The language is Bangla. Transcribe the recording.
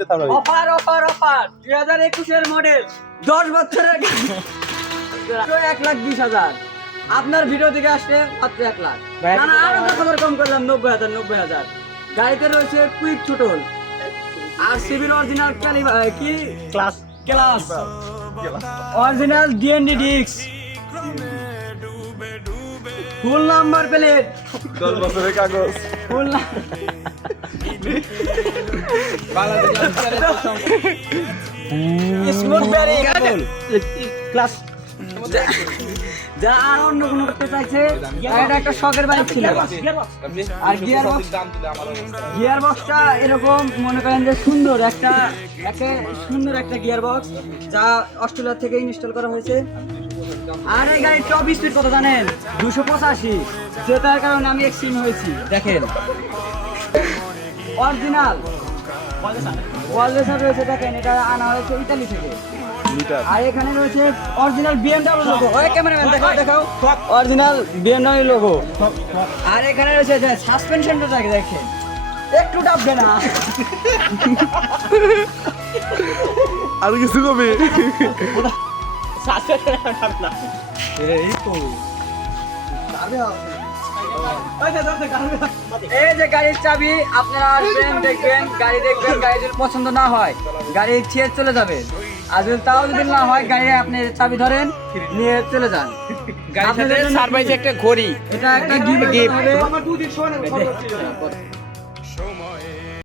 অফার অফার অফার 2021 এর মডেল 10 বছরের 1,20,000 আপনার ভিডিও থেকে আসলে মাত্র 1 লাখ না না আর খবর কম করলাম 90,000 গাড়িতে রয়েছে কুইক ছোটল আর সিভিল অরিজিনাল কি class original DND disk full number plate 10 বছরের কাগজ ফুল স্মুথ ব্যারিং ক্লাস যা আর অন্য কোনো করতে চাইছে এটা একটা শখের বাইক ছিল আর গিয়ার বক্সটা এরকম মনে করেন যে সুন্দর একটা গিয়ার বক্স যা অস্ট্রেলিয়া থেকে ইনস্টল করা হয়েছে আর এই গাড়ির টপ স্পিড কত জানেন 285 যেটার কারণে আমি এক্সট্রিম হয়েছি দেখেন অরিজিনাল ওয়ালরেসার রয়েছে দেখেন এটা আনা হয়েছে ইতালি থেকে আর এখানে রয়েছে অরিজিনাল বিএমডব্লিউ লোগো ওই ক্যামেরাম্যান দেখাও অরিজিনাল বিএমডব্লিউ লোগো আর এখানে রয়েছে যে সাসপেনশনটা দেখেন একটু ডাববে না আর কিছু কবে এই তো এই যে গাড়ির চাবি আপনারা আসবেন দেখবেন গাড়ি যদি পছন্দ না হয় গাড়ি ছেড়ে চলে যাবে আর যদি তাও যদি না হয় গাড়ি আপনি চাবি ধরেন নিয়ে চলে যান গাড়ির সাথে সারপ্রাইজ একটা ঘড়ি এটা একটা গিফট হবে